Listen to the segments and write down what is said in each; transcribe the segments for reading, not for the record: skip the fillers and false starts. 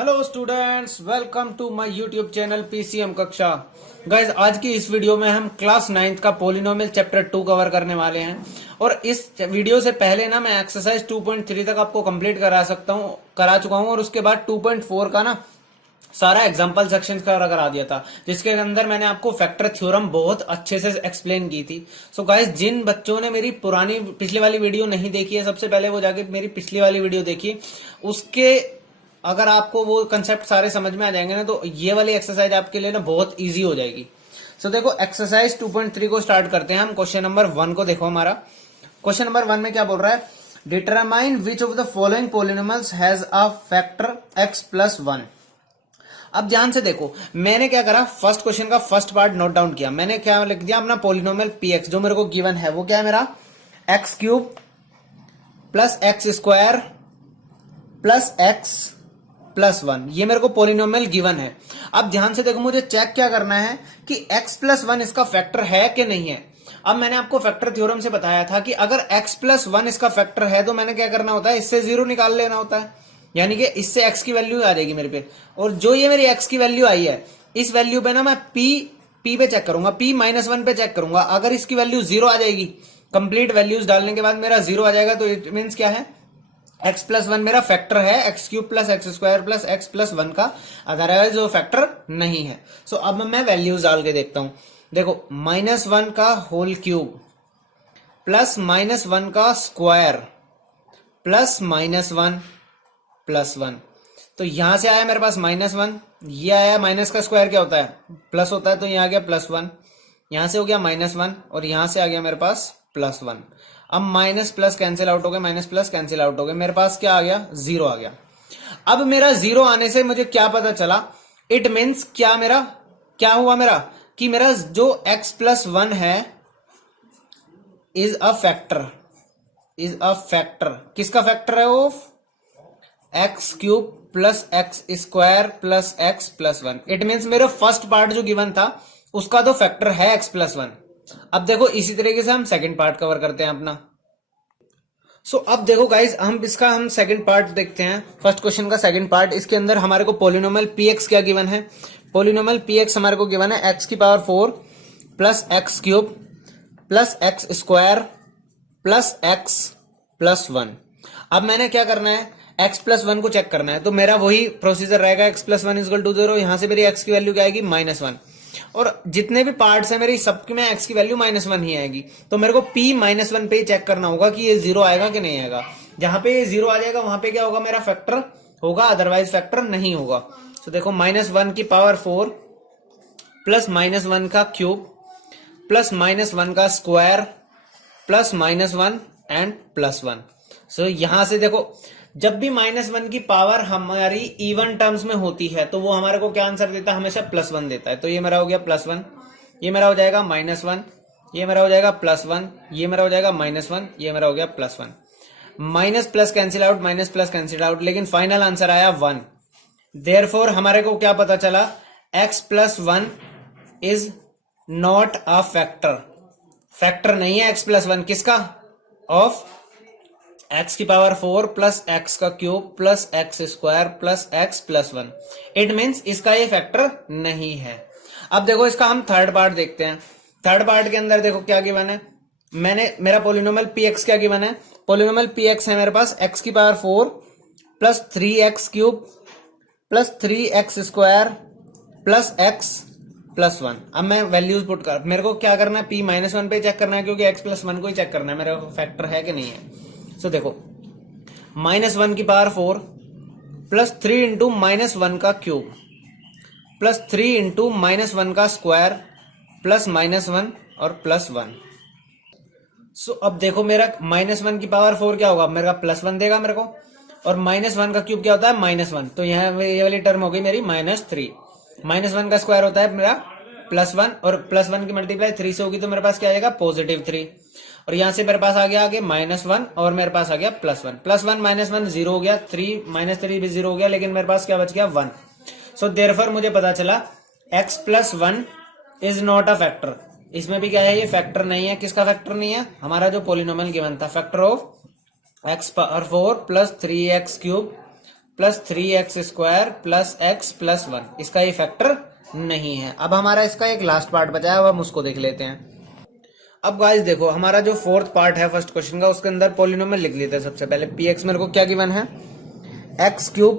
Hello students, welcome to my YouTube channel PCM कक्षा। Guys, आज की इस वीडियो में हम क्लास 9th का पोलिनोमियल चैप्टर 2 कवर करने वाले हैं। और इस वीडियो से पहले ना मैं एक्सरसाइज 2.3 तक आपको कंप्लीट करा चुका हूं और उसके बाद 2.4 का ना सारा एग्जाम्पल सेक्शन करा दिया था, जिसके अंदर मैंने आपको फैक्टर थ्योरम बहुत अच्छे से एक्सप्लेन की थी। सो गाइस, जिन बच्चों ने मेरी पिछली वाली वीडियो नहीं देखी है, सबसे पहले वो जाके मेरी पिछली वाली वीडियो देखिए। उसके अगर आपको वो कंसेप्ट सारे समझ में आ जाएंगे ना, तो ये वाली एक्सरसाइज आपके लिए ना बहुत इजी हो जाएगी। सो देखो, एक्सरसाइज 2.3 को स्टार्ट करते हैं हम। क्वेश्चन नंबर 1 को देखो। हमारा क्वेश्चन नंबर 1 में क्या बोल रहा है? Determine which of the following polynomials has a factor x plus 1। अब ध्यान से देखो, मैंने क्या करा, फर्स्ट क्वेश्चन का फर्स्ट पार्ट नोट डाउन किया। मैंने क्या लिख दिया? अपना पोलिनोमियल px जो मेरे को गिवन है वो क्या है मेरा? X cube plus x square plus x plus 1, ये मेरे को पोलिनोमियल गिवन है। अब ध्यान से देखो, मुझे चेक क्या करना है कि x प्लस 1 इसका फैक्टर है कि नहीं है। अब मैंने आपको फैक्टर थ्योरम से बताया था कि अगर x प्लस 1 इसका फैक्टर है तो मैंने क्या करना होता है, इससे 0 निकाल लेना होता है, यानी कि इससे x की वैल्यू आ जाएगी मेरे पे। और जो ये मेरी x की वैल्यू आई है, इस वैल्यू पे ना मैं p पे चेक करूंगा, p माइनस 1 पे चेक करूंगा। अगर इसकी वैल्यू 0 आ जाएगी, कंप्लीट वैल्यूज डालने के बाद मेरा 0 आ जाएगा, तो इट मीन्स क्या है? x प्लस 1 मेरा फैक्टर है, x cube plus x square plus x plus 1 का, अदरवाइज वो फैक्टर नहीं है। सो अब मैं वैल्यूज डाल के देखता हूं। देखो, -1 का होल क्यूब प्लस -1 का स्क्वायर प्लस -1 प्लस 1, तो यहां से आया मेरे पास -1, ये आया, माइनस का स्क्वायर क्या होता है? प्लस होता है, तो यहां आ गया +1, यहां से हो गया -1 और यहां से आ गया मेरे पास +1। अब माइनस प्लस कैंसिल आउट हो गए, माइनस प्लस कैंसिल आउट हो गए, मेरे पास क्या आ गया? 0 आ गया। अब मेरा 0 आने से मुझे क्या पता चला? इट मीन्स क्या हुआ मेरा कि मेरा जो x प्लस 1 है इज अ फैक्टर। किसका फैक्टर है वो? X cube plus x square plus x plus 1। It means मेरा फर्स्ट पार्ट जो गिवन था उसका तो फैक्टर है x प्लस 1। अब देखो, इसी तरीके से हम सेकंड पार्ट कवर करते हैं अपना। सो अब देखो गाइज, हम सेकंड पार्ट देखते हैं। फर्स्ट क्वेश्चन का सेकंड पार्ट, इसके अंदर हमारे को पोलिनोमियल px क्या गिवन है? पोलिनोमियल px हमारे को गिवन है x की power 4 plus x cube plus x square plus x plus 1। अब मैंने क्या करना है? x प्लस 1 को चेक करना है, तो मेरा वही प्रोसीजर रहेगा, x प्लस 1 इक्वल टू 0। यहां से मेरी x की वैल्यू क्या आएगी? -1। और जितने भी पार्ट्स है मेरी, सबके में x की वैल्यू -1 ही आएगी। तो मेरे को p -1 पे ही चेक करना होगा कि ये 0 आएगा कि नहीं आएगा। जहां पे ये 0 आ जाएगा वहां पे क्या होगा? मेरा फैक्टर होगा, अदरवाइज फैक्टर नहीं होगा। तो देखो, -1 की पावर 4 प्लस -1 का क्यूब प्लस -1 का स्क्वायर प्लस -1 एंड प्लस 1। सो यहां से देखो, जब भी -1 की पावर हमारी इवन टर्म्स में होती है तो वो हमारे को क्या आंसर देता है? हमेशा +1 देता है। तो ये मेरा हो गया +1, ये मेरा हो जाएगा -1, ये मेरा हो जाएगा +1, ये मेरा हो जाएगा -1, ये मेरा हो गया +1। Minus plus cancel out, minus plus cancel out, लेकिन फाइनल आंसर आया 1। देयरफॉर हमारे को क्या पता चला? x plus 1 is not a factor नहीं है x प्लस 1। किसका? ऑफ x की पावर 4 प्लस एक्स का cube plus x square plus x plus 1। It means इसका ये फैक्टर नहीं है। अब देखो, इसका हम थर्ड पार्ट देखते हैं। थर्ड पार्ट के अंदर देखो क्या गिवन है। मेरा पोलिनोमियल px क्या गिवन है? पोलिनोमियल px है मेरे पास x की power 4 plus 3x cube plus 3x square plus x plus 1। अब मैं वैल्यूज पुट कर, मेरे को क्या करना है? p -1 पे चेक करना है, क्योंकि x प्लस 1 को ही चेक करना है मेरा फैक्टर है कि नहीं है। सो देखो, -1 की पावर 4 प्लस 3 इंटू -1 का क्यूब प्लस 3 इंटू -1 का स्क्वायर प्लस -1 और प्लस 1। सो अब देखो, मेरा -1 की पावर 4 क्या होगा? मेरा +1 देगा मेरे को, और -1 का क्यूब क्या होता है? -1। तो यहाँ ये वाली टर्म हो गई मेरी -3। -1 का स्क्वायर होता है मेरा +1, और +1 की मल्टीप्लाई 3 से होगी, तो मेरे पास क्या आएगा? +3। और यहां से मेरे पास आ गया आगे -1 और मेरे पास आ गया +1। +1 -1 0 हो गया, 3 -3 भी 0 हो गया, लेकिन मेरे पास क्या बच गया? 1। सो देयरफॉर मुझे पता चला x plus 1 is not a factor. इसमें भी क्या है? ये फैक्टर नहीं है। किसका फैक्टर नहीं है? हमारा जो पोलिनोमियल गिवन था, factor of x power 4 plus 3x cube plus 3x² plus x plus 1, इसका ये फैक्टर नहीं है। अब हमारा इसका एक लास्ट पार्ट बचा है, अब हम उसको देख लेते हैं। अब गाइस देखो, हमारा जो फोर्थ पार्ट है फर्स्ट क्वेश्चन का, उसके अंदर पॉलिनोमियल लिख लेते हैं। सबसे पहले px मेरे को क्या गिवन है, x³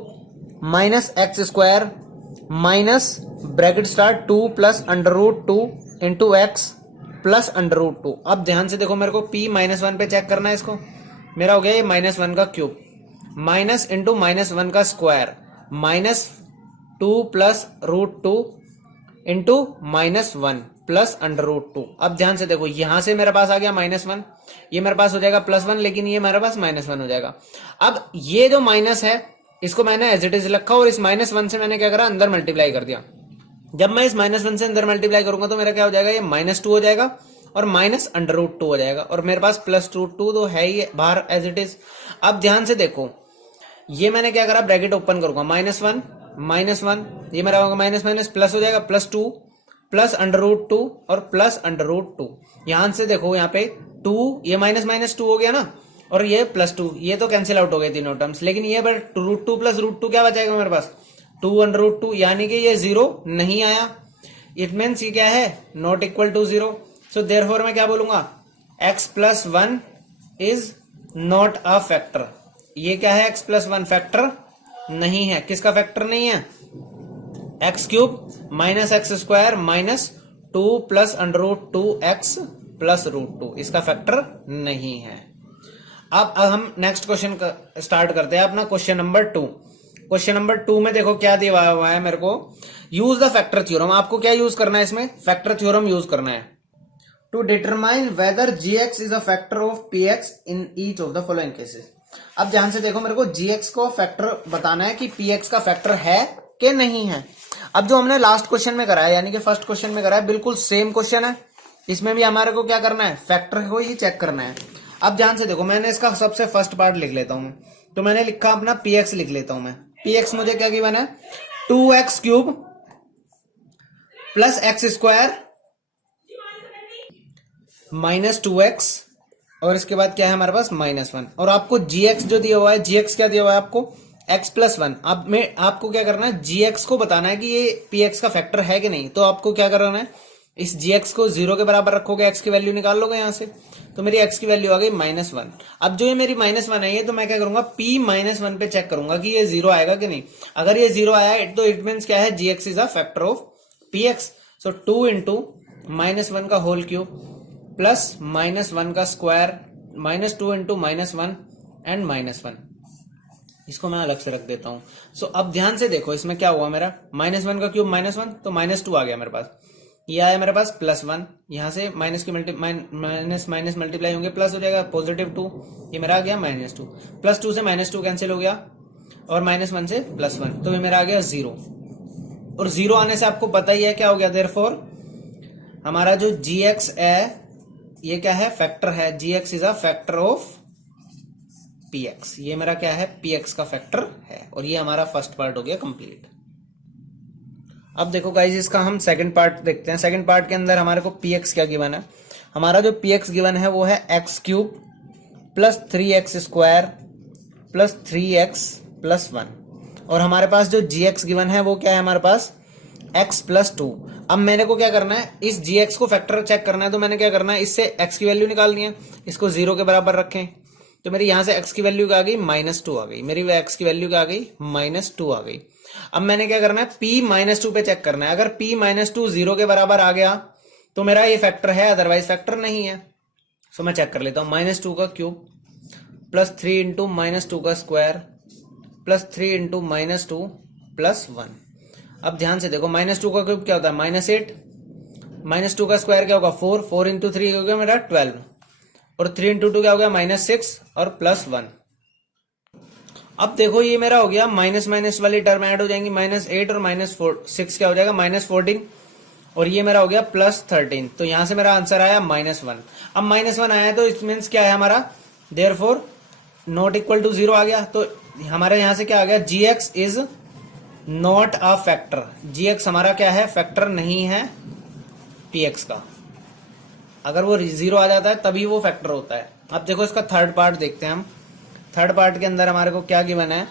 minus x² minus bracket start 2 plus √2 into x plus √2। अब ध्यान से देखो, मेरे को p-1 पे चेक करना है इसको। मेरा हो गया ये -1 का क्यूब माइनस इंटू -1 का स्क्वायर -2 प्लस √2 इंटू -1 प्लस √2। अब ध्यान से देखो, यहां से मेरे पास आ गया -1, ये मेरे पास हो जाएगा +1, लेकिन ये मेरे पास -1 हो जाएगा। अब ये जो माइनस है इसको मैंने एज इट इज रखा और इस -1 से मैंने क्या करा, अंदर मल्टीप्लाई कर दिया। जब मैं इस -1 से अंदर मल्टीप्लाई करूंगा तो मेरा क्या हो जाएगा, ये -2 हो जाएगा और -√2 हो जाएगा, और मेरे पास +2 तो है ही बाहर एज इट इज। अब ध्यान से देखो, ये मैंने क्या करा, ब्रैकेट ओपन करूंगा, -1 ये मेरा होगा माइनस माइनस प्लस हो जाएगा, +2 प्लस √2 और प्लस √2। यहां से देखो, यहाँ पे 2, ये -2 हो गया ना, और ये +2, ये तो कैंसिल आउट हो गए तीनों टर्म्स। लेकिन ये √2 प्लस √2 क्या बचाएगा मेरे पास, 2√2, यानी कि ये 0 नहीं आया। इट मीन्स ये क्या है, not equal to 0। So therefore मैं क्या बोलूंगा, x + 1 is not a factor. ये क्या है, x + 1 फैक्टर नहीं है। किसका फैक्टर नहीं है, x³ minus x² minus 2 plus √2x plus √2, इसका फैक्टर नहीं है। अब हम नेक्स्ट क्वेश्चन स्टार्ट करते हैं अपना क्वेश्चन नंबर 2। क्वेश्चन नंबर 2 में देखो क्या दिया हुआ है मेरे को, यूज द फैक्टर थ्योरम। आपको क्या यूज करना है इसमें, फैक्टर थ्योरम यूज करना है to determine whether gx is a factor of px in each of the following cases. अब ध्यान से देखो, मेरे को gx को फैक्टर बताना है कि px का फैक्टर है कि नहीं है। अब जो हमने लास्ट क्वेश्चन में करा है, यानी कि फर्स्ट क्वेश्चन में करा है, बिल्कुल सेम क्वेश्चन है। इसमें भी हमारे को क्या करना है, फैक्टर को ही चेक करना है। अब ध्यान से देखो, मैंने इसका सबसे फर्स्ट पार्ट लिख लेता हूं मैं, तो मैंने लिखा अपना px लिख लेता हूं मैं। px मुझे क्या गिवन है, 2x³ plus x² minus 2x, और इसके बाद क्या है हमारे पास -1। और आपको gx जो दिया हुआ है, gx क्या दिया हुआ है आपको, x + 1। अब मैं आपको क्या करना है, gx को बताना है कि ये px का फैक्टर है कि नहीं। तो आपको क्या करना है, इस gx को 0 के बराबर रखोगे, x की वैल्यू निकाल लोगे यहां से, तो मेरी x की वैल्यू आ गई -1। अब जो ये मेरी -1 आई है, तो मैं क्या करूंगा, p-1 पे चेक करूंगा कि ये 0 आएगा कि नहीं। अगर ये 0 आया तो इट मीन्स क्या है, gx is a factor of px। So 2 into -1 का होल क्यूब प्लस -1 का स्क्वायर -2 इंटू -1 एंड -1। इसको मैं अलग से रख देता हूं। सो अब ध्यान से देखो, इसमें क्या हुआ मेरा, -1 का क्यूब -1, तो -2 आ गया मेरे पास। ये आया मेरे पास +1, यहां से माइनस की माइनस मल्टीप्लाई होंगे, प्लस हो जाएगा +2, ये मेरा आ गया -2, +2 से -2 कैंसिल हो गया, और -1 से +1, तो ये मेरा आ गया 0। और 0 आने से आपको पता ही है क्या हो गया, देयरफॉर हमारा जो gx है, ये क्या है, फैक्टर है। gx is a factor of px। ये मेरा क्या है, px का फैक्टर है। और ये हमारा फर्स्ट पार्ट हो गया कंप्लीट। अब देखो गाइस, इसका हम सेकंड पार्ट देखते हैं। सेकंड पार्ट के अंदर हमारे को px क्या गिवन है, हमारा जो px गिवन है वो है x³ plus 3x² plus 3x plus 1। और हमारे पास जो gx गिवन है वो क्या है, हमारे पास x + 2। अब मैंने को क्या करना है, इस gx को फैक्टर चेक करना है, तो मैंने क्या करना है, इससे x की वैल्यू निकालनी है, इसको 0 के बराबर रखें, तो मेरी यहां से x की वैल्यू क्या आ गई, -2 आ गई। मेरी x की वैल्यू क्या आ गई, -2 आ गई। अब मैंने क्या करना है, p-2 पे चेक करना है। अगर p-2 0 के बराबर आ गया तो मेरा ये फैक्टर है, अदरवाइज फैक्टर नहीं है। सो मैं चेक कर लेता हूं, -2 का क्यूब प्लस 3 इंटू -2 का स्क्वायर प्लस 3 इंटू -2 प्लस 1। अब ध्यान से देखो, -2 का क्यूब क्या होता है, -8, -2 का स्क्वायर क्या होगा, 4 इंटू 3 हो गया मेरा 12, और 3 इंटू 2 क्या हो गया, -6 और प्लस 1। अब देखो, ये मेरा हो गया माइनस माइनस वाली टर्म ऐड हो जाएंगी, -8 और -6 क्या हो जाएगा, -14, और ये मेरा हो गया +13। तो यहां से मेरा आंसर आया -1। अब -1 आया तो इट मीन्स क्या है हमारा, देयरफॉर नॉट इक्वल टू 0 आ गया। तो हमारे यहां से क्या आ गया, gx is not a factor. gx हमारा क्या है, फैक्टर नहीं है px का। अगर वो 0 आ जाता है तभी वो फैक्टर होता है। अब देखो, इसका थर्ड पार्ट देखते हैं हम। थर्ड पार्ट के अंदर हमारे को क्या गिवन है,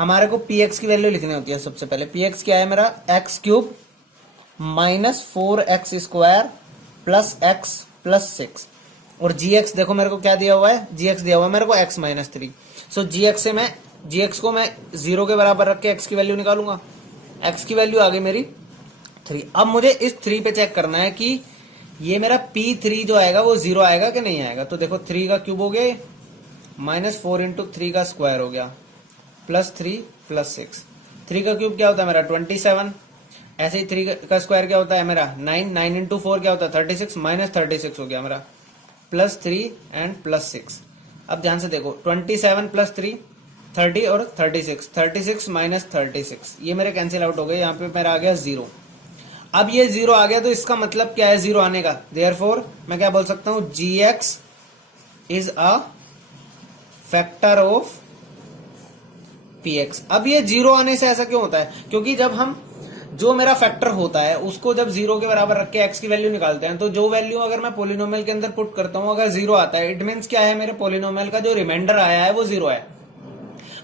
हमारे को पी एक्स की वैल्यू लिखनी होती है सबसे पहले। पी एक्स क्या है मेरा, x cube minus 4x square plus x plus 6। और जी एक्स देखो मेरे को क्या दिया हुआ है, जी एक्स दिया हुआ है मेरे को x माइनस 3। सो जी एक्स से मैं जी एक्स को मैं 0 के बराबर रख के x की वैल्यू निकालूंगा। x की वैल्यू आ गई मेरी 3। अब मुझे इस 3 पे चेक करना है कि ये मेरा P3 जो आएगा वो 0 आएगा कि नहीं आएगा। तो देखो 3 का क्यूब हो गया, माइनस 4 इंटू 3 का स्क्वायर हो गया, प्लस 3 प्लस 6। 3 का क्यूब क्या होता है मेरा 27। ऐसे ही 3 का स्क्वायर क्या होता है मेरा 9। 9 इंटू 4 क्या होता है 36, माइनस 36 हो गया मेरा, प्लस 3 एंड प्लस 6। अब ध्यान से देखो 27 प्लस 3 30 और 36, 36 माइनस 36 ये मेरे कैंसिल आउट हो गए। यहाँ पे मेरा आ गया 0। अब ये 0 आ गया तो इसका मतलब क्या है 0 आने का। देयरफॉर मैं क्या बोल सकता हूं, g x is a factor of p x. अब ये 0 आने से ऐसा क्यों होता है, क्योंकि जब हम जो मेरा फैक्टर होता है उसको जब 0 के बराबर रख के एक्स की वैल्यू निकालते हैं, तो जो वैल्यू अगर मैं पोलिनोमियल के अंदर पुट करता हूं अगर 0 आता है, इट मीन्स क्या है, मेरे पोलिनोमियल का जो रिमाइंडर आया है वो 0 है।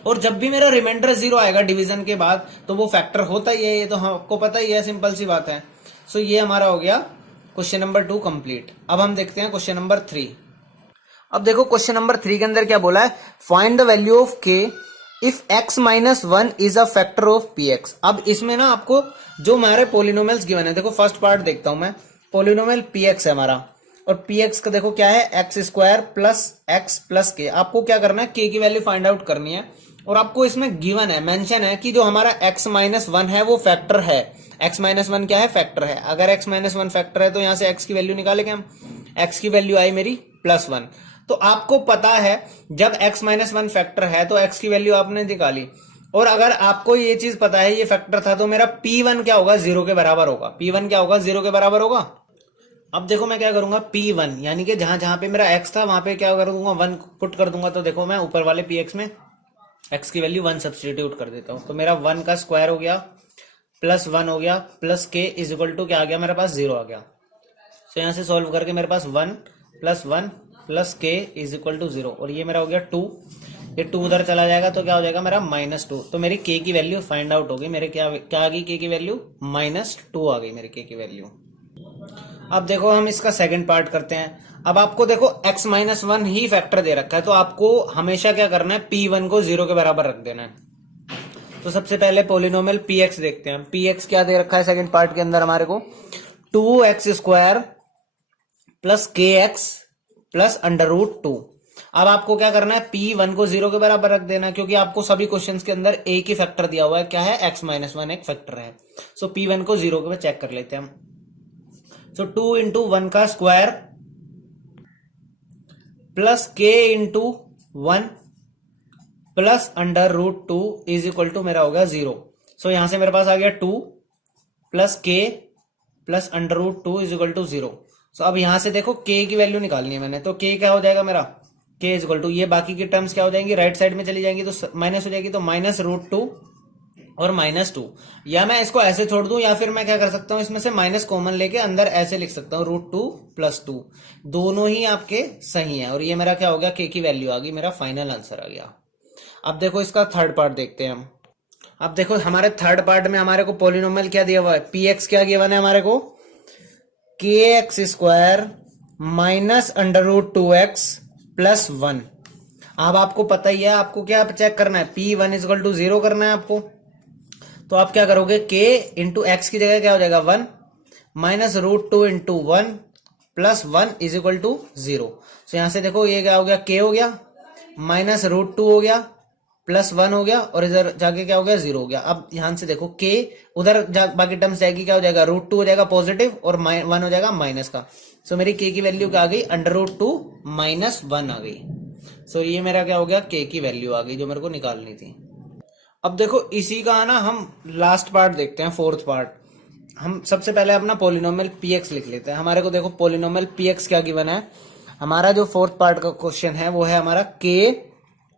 और जब भी मेरा रिमाइंडर 0 आएगा डिवीजन के बाद तो वो फैक्टर होता ही है, ये तो आपको पता ही है, सिंपल सी बात है। सो ये हमारा हो गया क्वेश्चन नंबर 2 कंप्लीट। अब हम देखते हैं क्वेश्चन नंबर 3। अब देखो क्वेश्चन नंबर 3 के अंदर क्या बोला है, फाइंड द वैल्यू ऑफ के if x minus 1 is a factor of p x. अब इसमें ना आपको जो हमारे पोलिनोमियल्स गिवन है, देखो फर्स्ट पार्ट देखता हूं मैं, पोलिनोमियल पी एक्स है हमारा, और पी एक्स का देखो क्या है x square plus x plus के। आपको क्या करना है, के की वैल्यू फाइंड आउट करनी है। और आपको इसमें गिवन है, मेंशन है कि जो हमारा x माइनस 1 है वो फैक्टर है। x माइनस 1 क्या है, फैक्टर है। अगर x माइनस 1 फैक्टर है तो यहां से x की वैल्यू निकालेंगे हम। x की वैल्यू आई मेरी प्लस 1। तो आपको पता है जब x माइनस 1 फैक्टर है तो x की वैल्यू आपने निकाली। और अगर आपको ये चीज पता है ये फैक्टर था तो मेरा P1 क्या होगा, 0 के बराबर होगा। P1 क्या होगा, 0 के बराबर होगा। अब देखो मैं क्या करूंगा, P1 यानी कि जहां जहां पे मेरा x था वहां पे क्या कर दूंगा, 1 पुट कर दूंगा। तो देखो मैं ऊपर वाले Px में x की वैल्यू 1 सब्सटीट्यूट कर देता हूं। तो मेरा 1 का स्क्वायर हो गया प्लस 1 हो गया plus k is equal to क्या आ गया मेरे पास, 0 आ गया। तो यहां से सॉल्व करके मेरे पास 1 plus k is equal to 0, और ये मेरा हो गया 2। ये 2 उधर चला जाएगा तो क्या हो जाएगा मेरा -2। तो मेरी k की वैल्यू फाइंड आउट हो गई। मेरे क्या आ गई k की वैल्यू, -2 आ गई मेरी k की वैल्यू। अब देखो हम इसका सेकंड पार्ट करते हैं। अब आपको देखो x माइनस 1 ही फैक्टर दे रखा है, तो आपको हमेशा क्या करना है, P1 को 0 के बराबर रख देना है। तो सबसे पहले पोलिनोमियल Px देखते हैं। Px क्या दे रखा है सेकंड पार्ट के अंदर हमारे को, 2x square plus kx plus √2। अब आपको क्या करना है, P1 को 0 के बराबर रख देना, क्योंकि आपको सभी क्वेश्चंस के अंदर एक ही फैक्टर दिया हुआ है, क्या है, x माइनस 1 एक फैक्टर है। सो P1 को 0 के पे चेक कर लेते हैं हम। सो 2 इंटू 1 का square plus k into 1 plus √2 is equal to मेरा हो गया 0। सो यहां से मेरे पास आ गया 2 plus k plus √2 is equal to 0। So अब यहां से देखो k की वैल्यू निकालनी है मैंने, तो k क्या हो जाएगा मेरा, k इज इक्वल टू, ये बाकी की टर्म्स क्या हो जाएंगी, राइट साइड में चली जाएंगी तो माइनस हो जाएगी, तो -√2 और -2। या मैं इसको ऐसे छोड़ दूं, या फिर मैं क्या कर सकता हूं, इसमें से माइनस कॉमन लेके अंदर ऐसे लिख सकता हूं, √2 + 2। दोनों ही आपके सही है। और ये मेरा क्या हो गया, k की वैल्यू आ गई, मेरा फाइनल आंसर आ गया। अब देखो इसका थर्ड पार्ट देखते हैं हम। अब देखो हमारे थर्ड पार्ट में हमारे को पोलिनोमियल क्या दिया हुआ है, px क्या गिवन है हमारे को, kx square minus √2x plus 1। अब आपको पता ही है, आपको क्या चेक करना है, P1 इक्वल टू 0 करना है आपको। तो आप क्या करोगे, k इंटू एक्स की जगह क्या हो जाएगा 1 minus √2 into 1 plus 1 is equal to 0। तो यहां से देखो ये क्या हो गया, k हो गया माइनस √2 हो गया प्लस 1 हो गया, और इधर जाके क्या हो गया, 0 हो गया। अब ध्यान से देखो k उधर बाकी टर्म्स जाएगी, क्या हो जाएगा, √2 हो जाएगा पॉजिटिव और 1 हो जाएगा माइनस का। सो मेरी k की वैल्यू क्या आ गई, √2 माइनस 1 आ गई। सो ये मेरा क्या हो गया, k की वैल्यू आ गई जो मेरे को निकालनी थी। अब देखो इसी का ना हम लास्ट पार्ट देखते हैं, फोर्थ पार्ट। हम सबसे पहले अपना पोलिनोमियल px लिख लेते हैं। हमारे को देखो पोलिनोमियल px क्या गिवन है, हमारा जो फोर्थ पार्ट का क्वेश्चन है वो है हमारा k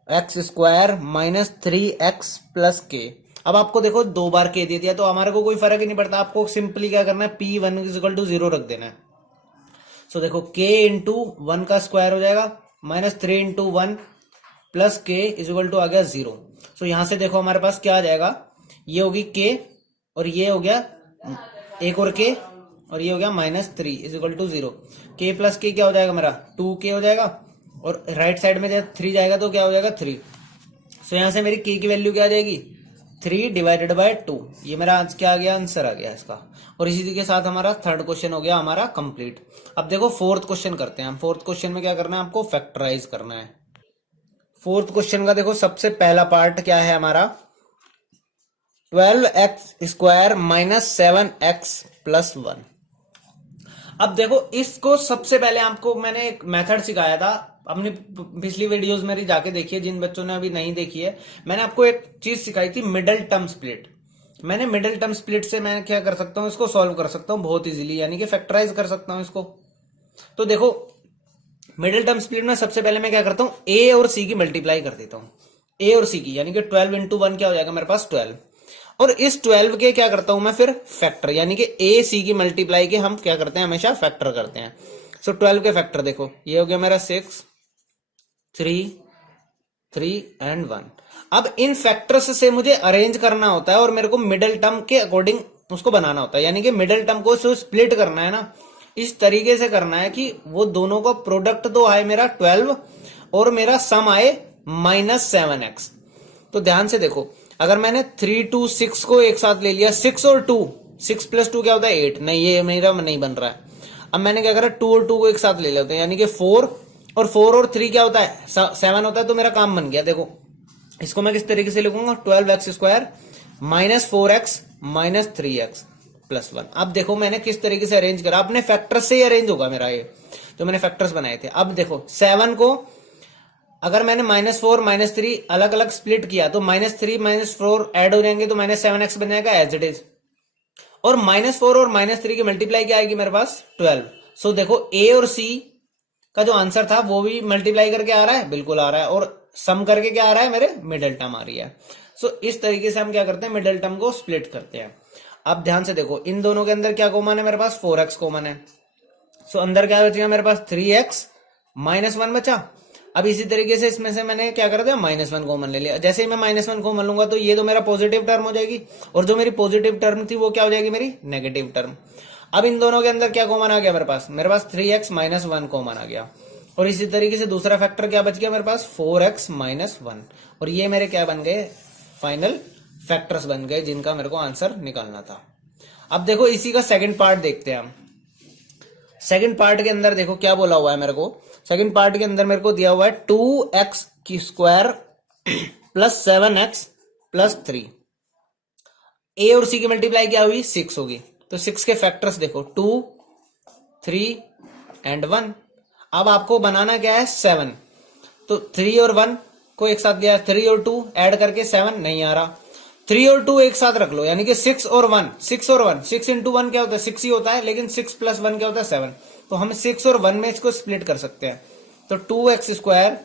x square minus 3x plus k। अब आपको देखो 2 बार k दे दिया तो हमारे को कोई फर्क ही नहीं पड़ता, आपको सिंपली क्या करना है, P1 इक्वल टू 0 रख देना है। सो देखो k इंटू 1 का स्क्वायर हो जाएगा minus 3 into 1 plus k is equal to आ गया 0। सो यहां से देखो हमारे पास क्या आ जाएगा, ये होगी के और ये हो गया एक और के और ये हो गया -3 इज इक्वल टू 0। के प्लस के क्या हो जाएगा मेरा 2k हो जाएगा और राइट साइड में जब 3 जाएगा तो क्या हो जाएगा 3। सो यहां से मेरी के की वैल्यू क्या आ जाएगी 3 डिवाइडेड बाय 2। ये मेरा आज क्या आ गया आंसर आ गया इसका। और इसी के साथ हमारा थर्ड क्वेश्चन हो गया हमारा कंप्लीट। अब देखो फोर्थ क्वेश्चन करते हैं हम। फोर्थ क्वेश्चन में क्या करना है आपको फैक्टराइज करना है। फोर्थ क्वेश्चन का देखो सबसे पहला पार्ट क्या है हमारा 12x² माइनस 7x प्लस 1। अब देखो इसको सबसे पहले आपको मैंने एक मेथड सिखाया था, अपनी पिछली वीडियोस मेरी जाके देखिए जिन बच्चों ने अभी नहीं देखी है। मैंने आपको एक चीज सिखाई थी मिडल टर्म स्प्लिट। मैंने मिडल टर्म स्प्लिट से मैं क्या कर सकता हूं, इसको सॉल्व कर सकता हूं बहुत इजीली, यानी कि फैक्टराइज कर सकता हूं इसको। तो देखो मिडिल टर्म स्प्लिट में सबसे पहले मैं क्या करता हूं ए और सी की मल्टीप्लाई कर देता हूं, ए और सी की, यानी कि 12 इंटू 1 क्या हो जाएगा मेरे पास 12। और इस 12 के क्या करता हूं मैं फिर फैक्टर, यानी कि ए सी की मल्टीप्लाई के हम क्या करते हैं हमेशा फैक्टर करते हैं। सो 12 के फैक्टर देखो ये हो गया मेरा 6 3 3 एंड 1। अब इन फैक्टर्स से मुझे अरेंज करना होता है और मेरे को मिडिल टर्म के अकॉर्डिंग उसको बनाना होता है, यानी कि मिडिल टर्म को स्प्लिट करना है ना, इस तरीके से करना है कि वो दोनों का प्रोडक्ट तो आए मेरा 12 और मेरा सम आए -7x। तो ध्यान से देखो अगर मैंने 3 2 6 को एक साथ ले लिया, 6 और 2, 6 प्लस 2 क्या होता है 8, नहीं ये मेरा नहीं बन रहा है। अब मैंने क्या करा 2 और 2 को एक साथ ले लेते हैं, यानी कि 4 और 3 क्या होता है 7 होता है। तो मेरा काम बन गया। देखो इसको मैं किस तरीके से लिखूंगा 12x² minus 4x minus 3x plus 1। अब देखो मैंने किस तरीके से अरेंज करा, अपने फैक्टर से ही अरेंज होगा मेरा ये जो मैंने फैक्टर्स बनाए थे। अब देखो 7 को अगर मैंने -4 -3 अलग अलग स्प्लिट किया तो -3 -4 ऐड हो जाएंगे तो -7x बन जाएगा एज इट इज। और -4 और -3 की मल्टीप्लाई क्या आएगी मेरे पास 12। सो देखो ए और सी का जो आंसर था वो भी मल्टीप्लाई करके आ रहा है, बिल्कुल आ रहा है, और सम करके क्या आ रहा है मेरे मिडिल टर्म आ रही है। सो इस तरीके से हम क्या करते हैं मिडिल टर्म को स्प्लिट करते हैं। अब ध्यान से देखो इन दोनों के अंदर क्या कॉमन है मेरे पास 4x कॉमन है। सो अंदर क्या बचेगा मेरे पास 3x -1 बचा। अब इसी तरीके से इसमें से मैंने क्या कर दिया -1 कॉमन ले लिया। जैसे ही मैं -1 कॉमन लूंगा तो ये तो मेरा पॉजिटिव टर्म हो जाएगी और जो मेरी पॉजिटिव टर्म थी वो क्या हो जाएगी मेरी नेगेटिव टर्म। अब इन दोनों के अंदर क्या कॉमन आ गया मेरे पास 3x -1 कॉमन आ गया। और इसी तरीके से दूसरा फैक्टर क्या बच गया मेरे पास 4x -1। और ये मेरे क्या बन गए फाइनल फैक्टर्स बन गए जिनका मेरे को आंसर निकालना था। अब देखो इसी का सेकंड पार्ट देखते हैं हम। सेकंड पार्ट के अंदर देखो क्या बोला हुआ है मेरे को। सेकंड पार्ट के अंदर मेरे को दिया हुआ है 2x² प्लस 7x प्लस 3। ए और सी की मल्टीप्लाई क्या हुई 6 होगी। तो 6 के फैक्टर्स देखो 2 3 एंड 1। अब आपको बनाना क्या है 7। तो 3 और 1 को एक साथ लिया, 3 और 2 ऐड करके 7 नहीं आ रहा। 3 और 2 एक साथ रख लो, यानी कि 6 और 1 6 इंटू 1 क्या होता है 6 ही होता है, लेकिन 6 प्लस 1 क्या होता है 7। तो हम 6 और 1 में इसको स्प्लिट कर सकते हैं। तो 2x²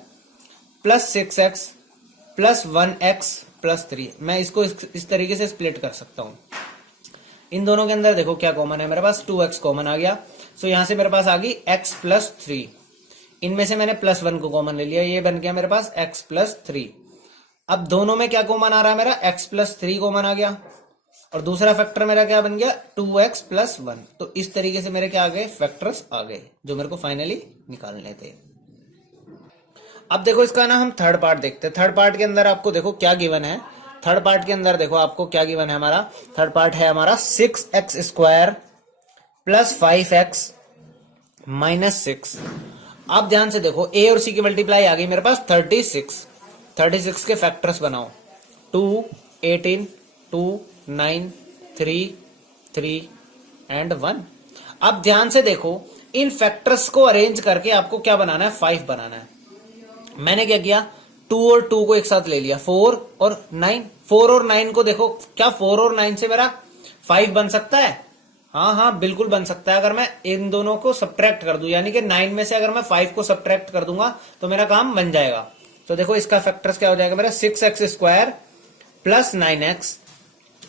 plus 6x plus 1x plus 3 मैं इसको इस तरीके से स्प्लिट कर सकता हूं। इन दोनों के अंदर देखो क्या कॉमन है मेरे पास 2x कॉमन आ गया। सो यहां से मेरे पास आ गई x प्लस 3। इनमें से मैंने +1 को कॉमन ले लिया, ये बन गया मेरे पास x प्लस 3। अब दोनों में क्या कॉमन आ रहा है मेरा x प्लस 3 कॉमन आ गया और दूसरा फैक्टर मेरा क्या बन गया 2x प्लस 1। तो इस तरीके से मेरे क्या आ गए फैक्टर्स आ गए जो मेरे को फाइनली निकालने थे। अब देखो इसका ना हम थर्ड पार्ट देखते हैं। थर्ड पार्ट के अंदर आपको देखो क्या गिवन है। थर्ड पार्ट के अंदर देखो आपको क्या गिवन है हमारा। थर्ड पार्ट है हमारा 6x² प्लस 5x माइनस 6। आप ध्यान से देखो ए और सी की मल्टीप्लाई आ गई मेरे पास 36। 36 के फैक्टर्स बनाओ 2 18 2 9 3 3 एंड 1। अब ध्यान से देखो इन फैक्टर्स को अरेंज करके आपको क्या बनाना है 5 बनाना है। मैंने क्या किया 2 और 2 को एक साथ ले लिया 4 और 9। 4 और 9 को देखो क्या 4 और 9 से मेरा 5 बन सकता है। हाँ हाँ बिल्कुल बन सकता है अगर मैं इन दोनों को सब्ट्रैक्ट कर दूं, यानी कि 9 में से अगर मैं 5 को सब्ट्रैक्ट कर दूंगा तो मेरा काम बन जाएगा। तो देखो इसका फैक्टर्स क्या हो जाएगा मेरा 6x² plus 9x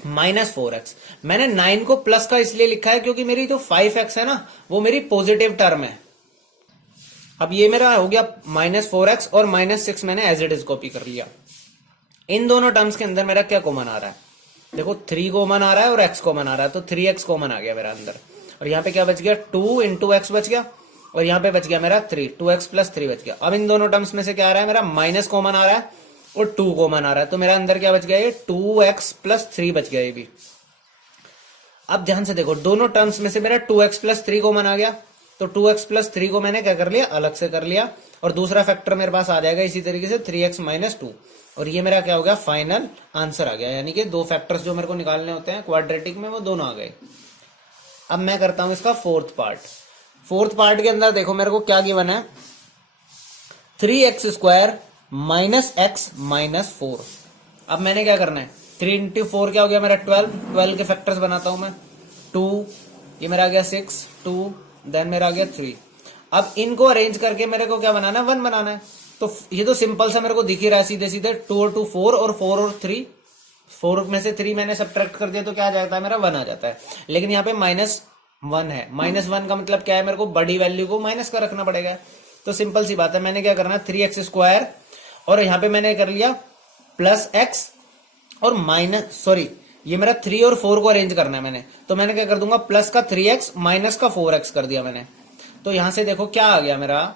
minus 4x। मैंने 9 को प्लस का इसलिए लिखा है क्योंकि मेरी जो 5x है ना वो मेरी पॉजिटिव टर्म है। अब ये मेरा हो गया -4x और -6 मैंने एज इट इज कॉपी कर लिया। इन दोनों टर्म्स के अंदर मेरा क्या कॉमन आ रहा है, देखो 3 कॉमन आ रहा है और x कॉमन आ रहा है, तो 3x कॉमन आ गया मेरा अंदर। और यहाँ पे क्या बच गया, 2 इंटू एक्स बच गया, और यहाँ पे बच गया मेरा 3, 2x प्लस 3 बच गया। अब इन दोनों टर्म्स में से क्या आ रहा है, मेरा माइनस कॉमन आ रहा है और 2 कॉमन आ रहा है, तो मेरा अंदर क्या बच गया, ये 2x प्लस 3 बच गया ये भी। अब ध्यान से देखो, दोनों टर्म्स में से मेरा 2x प्लस 3 कॉमन आ गया, तो 2x प्लस 3 को मैंने क्या कर लिया, अलग से कर लिया, और दूसरा फैक्टर मेरे पास आ जाएगा इसी तरीके से 3x माइनस 2, और ये मेरा क्या हो गया, फाइनल आंसर आ गया। यानी कि दो फैक्टर्स जो मेरे को निकालने होते हैं क्वाड्रेटिक में, वो दोनों आ गए। अब मैं करता हूं इसका फोर्थ पार्ट। फोर्थ पार्ट के अंदर देखो मेरे को क्या गिवन है, 3x square minus x minus 4। अब मैंने क्या करना है, 3 इंटू 4 क्या हो गया मेरा 12 के फैक्टर्स बनाता हूं मैं, 2, ये मेरा आ गया 6, 2, देन मेरा आ गया 3। अब इनको अरेंज करके मेरे को क्या बनाना है, 1 बनाना है। तो ये तो सिंपल सा मेरे को दिख ही रहा है सीधे सीधे, 2 और 2 4 और 4 और 3, 4 में से 3 मैंने सब्ट्रैक्ट कर दिया तो क्या आ जाता है, मेरा 1 आ जाता है। लेकिन यहाँ पे -1 है, -1 का मतलब क्या है, मेरे को बड़ी वैल्यू को माइनस का रखना पड़ेगा। तो सिंपल सी बात है, मैंने क्या करना है, 3x स्क्वायर, और यहाँ पे मैंने कर लिया प्लस एक्स और ये मेरा 3 और 4 को अरेंज करना है मैंने, तो मैंने क्या कर दूंगा, प्लस का 3x माइनस का 4x कर दिया मैंने। तो यहां से देखो क्या आ गया मेरा,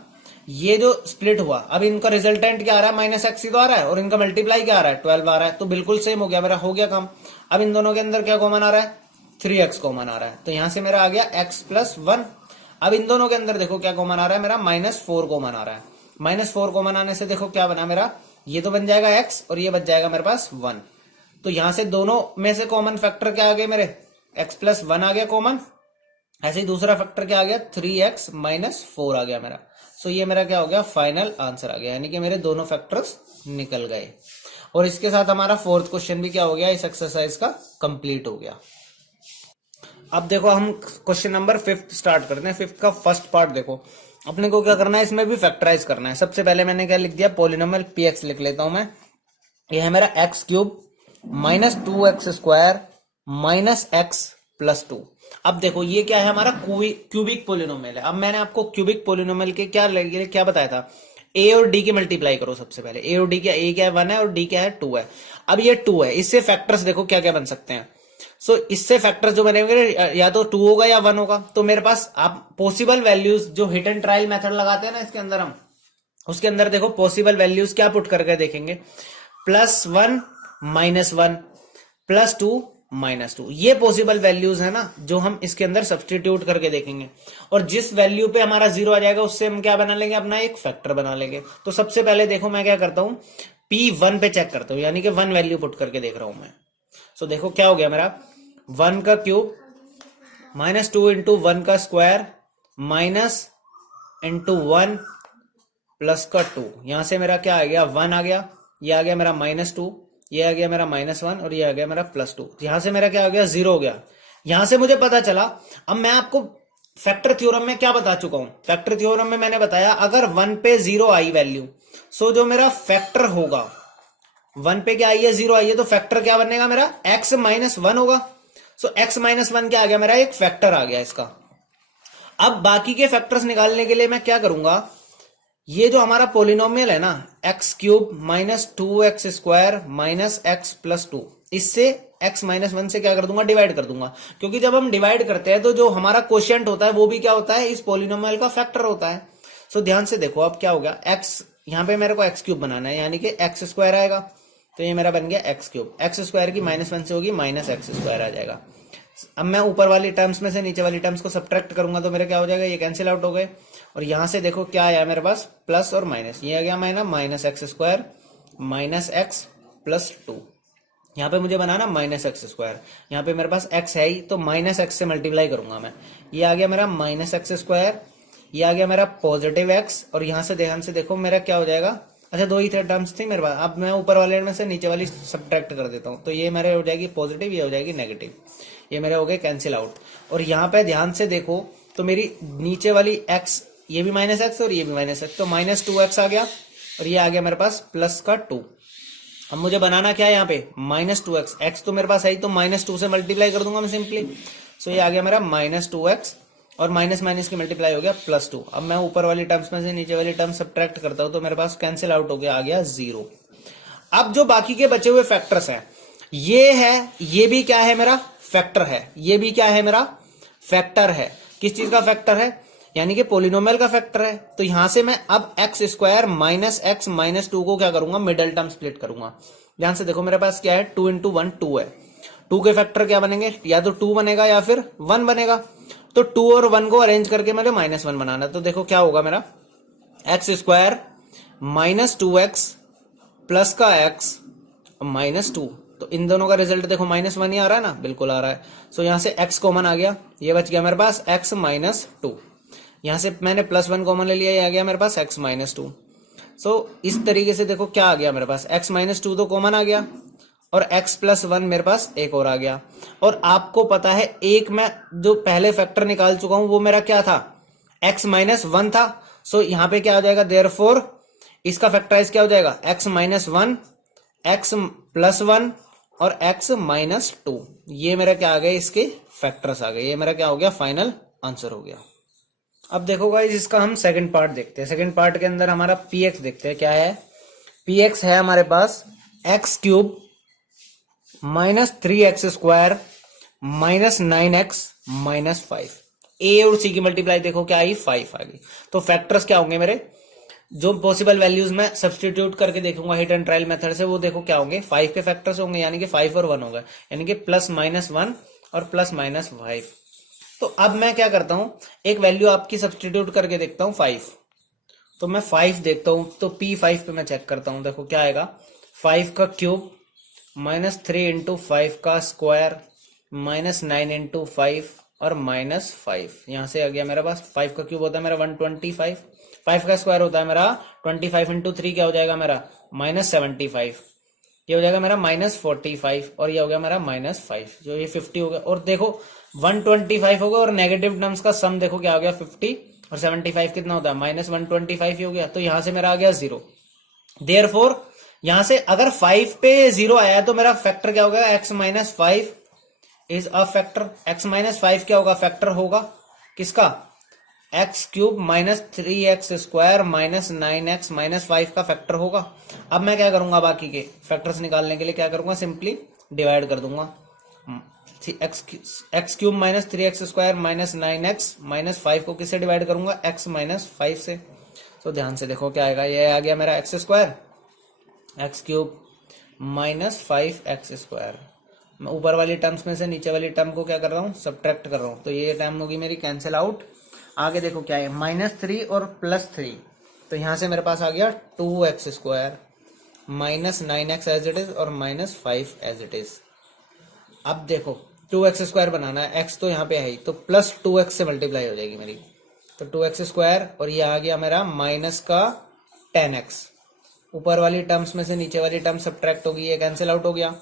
ये जो स्प्लिट हुआ, अब इनका रिजल्टेंट क्या आ रहा है, माइनस एक्स ही तो आ रहा है, और इनका मल्टीप्लाई क्या आ रहा है, 12 आ रहा है, तो बिल्कुल सेम हो गया मेरा, हो गया काम। अब इन दोनों के अंदर क्या कॉमन आ रहा है, 3x कॉमन आ रहा है, तो यहां से मेरा आ गया x प्लस 1। अब इन दोनों के अंदर देखो क्या कॉमन आ रहा है, मेरा -4 कॉमन आ रहा है। -4 कॉमन आने से देखो क्या बना मेरा, ये तो बन जाएगा x और ये बच जाएगा मेरे पास 1। तो यहां से दोनों में से कॉमन फैक्टर क्या आ गए मेरे, x प्लस 1 आ गया कॉमन। ऐसे ही दूसरा फैक्टर क्या आ गया, 3x माइनस 4 आ गया मेरा। सो ये मेरा क्या हो गया, फाइनल आंसर आ गया, यानी कि मेरे दोनों फैक्टर्स निकल गए। और इसके साथ हमारा फोर्थ क्वेश्चन भी क्या हो गया, इस एक्सरसाइज का कंप्लीट हो गया। अब देखो हम क्वेश्चन नंबर 5 स्टार्ट करते हैं। 5 का फर्स्ट पार्ट देखो, अपने को क्या करना है, इसमें भी फैक्टराइज करना है। सबसे पहले मैंने क्या लिख दिया, पोलिनोमियल px लिख लेता हूं मैं। यह है मेरा x cube minus 2x square minus x plus 2। अब देखो ये क्या है, हमारा क्यूबिक पोलिनोमियल है। अब मैंने आपको क्यूबिक पोलिनोमियल के क्या बताया था, a और d की मल्टीप्लाई करो। सबसे पहले a और d क्या, a क्या है 1 है और d क्या है 2 है। अब ये 2 है, इससे फैक्टर्स देखो क्या क्या बन सकते हैं। सो इससे फैक्टर्स जो बनेंगे या तो 2 होगा या 1 होगा। तो मेरे पास आप पॉसिबल वैल्यूज जो हिट एंड ट्रायल मेथड लगाते हैं ना इसके अंदर हम, उसके अंदर देखो पॉसिबल वैल्यूज क्या पुट करके देखेंगे, +1 -1 +2 -2, ये पॉसिबल वैल्यूज है ना जो हम इसके अंदर सब्सटीट्यूट करके देखेंगे। और जिस वैल्यू पे हमारा 0 आ जाएगा उससे हम क्या बना लेंगे, अपना एक फैक्टर बना लेंगे। तो सबसे पहले देखो मैं क्या करता हूं, P1 पे चेक करता हूं, यानी कि 1 वैल्यू पुट करके देख रहा हूं मैं। सो देखो क्या हो गया मेरा, 1 का क्यूब -2 इंटू 1 का स्क्वायर माइनस इंटू 1 प्लस का 2। यहां से मेरा क्या आ गया, 1 आ गया, ये आ गया मेरा -2, ये आ गया मेरा -1 और ये आ गया मेरा +2। यहां से मेरा क्या हो गया, 0 हो गया। यहां से मुझे पता चला, अब मैं आपको फैक्टर थ्योरम में क्या बता चुका हूं, फैक्टर थ्योरम में मैंने बताया अगर 1 पे 0 आई वैल्यू, सो जो मेरा फैक्टर होगा, 1 पे क्या आई है, 0 आई है, तो फैक्टर क्या बनेगा मेरा, x -1 होगा। सो x -1 क्या आ गया मेरा, एक फैक्टर आ गया इसका। अब बाकी के फैक्टर्स निकालने के लिए मैं क्या करूंगा, ये जो हमारा पोलिनोमियल है ना, x cube -2x square minus x plus 2, इससे x -1 से क्या कर दूंगा, डिवाइड कर दूंगा। क्योंकि जब हम डिवाइड करते हैं तो जो हमारा कोशिएंट होता है वो भी क्या होता है, इस पोलिनोमियल का फैक्टर होता है। सो ध्यान से देखो अब क्या होगा, x यहां पे मेरे को एक्स क्यूब बनाना है, यानी कि एक्स स्क्वायर आएगा, तो ये मेरा बन गया एक्स क्यूब। एक्स स्क्वायर की -1 से होगी -x स्क्वायर आ जाएगा। अब मैं ऊपर वाली टर्म्स में से नीचे वाली टर्म्स को सब्ट्रैक्ट करूंगा तो मेरा क्या हो जाएगा, ये कैंसिल आउट हो गए। और यहां से देखो क्या आया मेरे पास, प्लस और माइनस, ये आ गया -x square minus x plus 2। यहाँ पे मुझे बनाना -x स्क्वायर, यहाँ पे मेरे पास x है ही, तो -x से मल्टीप्लाई करूंगा मैं। ये आ गया मेरा -x स्क्वायर, ये आ गया मेरा पॉजिटिव x, और यहां से ध्यान से देखो मेरा क्या हो जाएगा, अच्छा 2 ही टर्म्स थी मेरे पास। अब मैं ऊपर वाले में से नीचे वाली सब्ट्रैक्ट कर देता हूँ, तो ये मेरे हो जाएगी पॉजिटिव, ये हो जाएगी नेगेटिव, ये मेरे हो गए कैंसिल आउट। और यहाँ पे ध्यान से देखो तो मेरी नीचे वाली x, ये भी -x और ये भी -x, तो -2x आ गया, और ये आ गया मेरे पास प्लस का 2। अब मुझे बनाना क्या है यहाँ पे, -2x, x तो मेरे पास है ही, तो -2 से मल्टीप्लाई कर दूंगा मैं सिंपली। सो ये आ गया मेरा -2x, और माइनस माइनस की मल्टीप्लाई हो गया +2। अब मैं ऊपर वाली टर्म्स में से नीचे वाली टर्म सब्ट्रैक्ट करता हूं तो मेरे पास कैंसिल आउट हो गया, आ गया 0। अब जो बाकी के बचे हुए फैक्टर्स हैं, ये है, ये भी क्या है मेरा फैक्टर है, ये भी क्या है मेरा फैक्टर है। किस चीज का फैक्टर है? यानी कि पोलिनोमियल का फैक्टर है। तो यहां से मैं अब x square minus x minus two को क्या करूंगा, मिडल टर्म स्प्लिट करूंगा। ध्यान से देखो मेरे पास क्या है, 2 इंटू 1 2 है। 2 के फैक्टर क्या बनेंगे, या तो 2 बनेगा या फिर 1 बनेगा। तो 2 और 1 को अरेंज करके मुझे -1 बनाना। तो देखो क्या होगा मेरा, x square minus 2x plus का x माइनस 2। तो इन दोनों का रिजल्ट देखो -1 ही आ रहा है ना, बिल्कुल आ रहा है। सो यहां से x कॉमन आ गया, ये बच गया मेरे पास x माइनस 2। यहां से मैंने +1 कॉमन ले लिया, ये आ गया मेरे पास x माइनस 2। सो इस तरीके से देखो क्या आ गया मेरे पास, x माइनस 2 तो कॉमन आ गया और x प्लस 1 मेरे पास एक और आ गया। और आपको पता है एक मैं जो पहले फैक्टर निकाल चुका हूं वो मेरा क्या था, x माइनस 1 था। सो यहां पे क्या हो जाएगा, देयरफॉर इसका फैक्टराइज क्या हो जाएगा, x माइनस 1 x प्लस 1 और x माइनस 2। ये मेरा क्या आ गया, इसके फैक्टर्स आ गए। ये मेरा क्या हो गया, फाइनल आंसर हो गया। अब देखो गाइस इसका हम सेकंड पार्ट देखते हैं। सेकंड पार्ट के अंदर हमारा px देखते हैं क्या है। px है हमारे पास x cube minus 3x square minus 9x minus 5। A और सी की मल्टीप्लाई देखो क्या आई, 5 आ गई। तो फैक्टर्स क्या होंगे मेरे, जो पॉसिबल वैल्यूज में सब्सटीट्यूट करके देखूंगा हिट एंड ट्रायल मेथड से, वो देखो क्या होंगे, 5 के फैक्टर्स होंगे, यानी कि 5 और 1 होगा, यानी कि +-1 और +-5। तो अब मैं क्या करता हूं, एक वैल्यू आपकी सब्सटीट्यूट करके देखता हूं 5। तो मैं 5 देखता हूं, तो P5 पे मैं चेक करता हूं, देखो क्या आएगा, 5 का क्यूब -3 इंटू 5 का स्क्वायर -9 इंटू 5 और -5। यहां से आ गया मेरे पास 5 का क्यूब होता है मेरा 125, 5 का स्क्वायर होता है मेरा 25 इंटू 3 क्या हो जाएगा मेरा -75। ये हो जाएगा मेरा -45 और ये हो गया मेरा -5, जो ये 50 हो गया। और देखो 125 हो गया और नेगेटिव टर्म्स का सम देखो क्या हो गया 50 और 75 कितना होता है -125 ही हो गया। तो यहां से मेरा आ गया 0। देयरफॉर यहां से अगर 5 पे 0 आया तो मेरा फैक्टर क्या होगा, x minus 5 is a factor. x minus 5 क्या होगा, फैक्टर होगा किसका, x cube minus 3x square minus 9x minus 5 का फैक्टर होगा। अब मैं क्या करूंगा, बाकी के फैक्टर्स निकालने के लिए क्या करूंगा, सिंपली डिवाइड कर दूंगा। X cube minus 3x square minus 9x minus 5 को किससे डिवाइड करूंगा, x माइनस 5 से। तो ध्यान से देखो क्या आएगा, ये आ गया मेरा x square, x cube minus 5x square. मैं ऊपर वाली टर्म्स में से नीचे वाली टर्म को क्या कर रहा हूँ, सब्ट्रैक्ट कर रहा हूँ। तो ये टर्म होगी मेरी कैंसिल आउट। आगे देखो क्या है, -3 और +3। तो यहां से मेरे पास आ गया 2x square minus 9x as it is और -5 एज इट इज। अब देखो 2x स्क्वायर बनाना है, x तो यहाँ पे है ही, तो +2x से मल्टीप्लाई हो जाएगी मेरी। तो 2x स्क्वायर और ये आ गया मेरा माइनस का 10x। ऊपर वाली टर्म्स में से नीचे वाली टर्म सब्ट्रैक्ट होगी, ये कैंसिल आउट हो गया।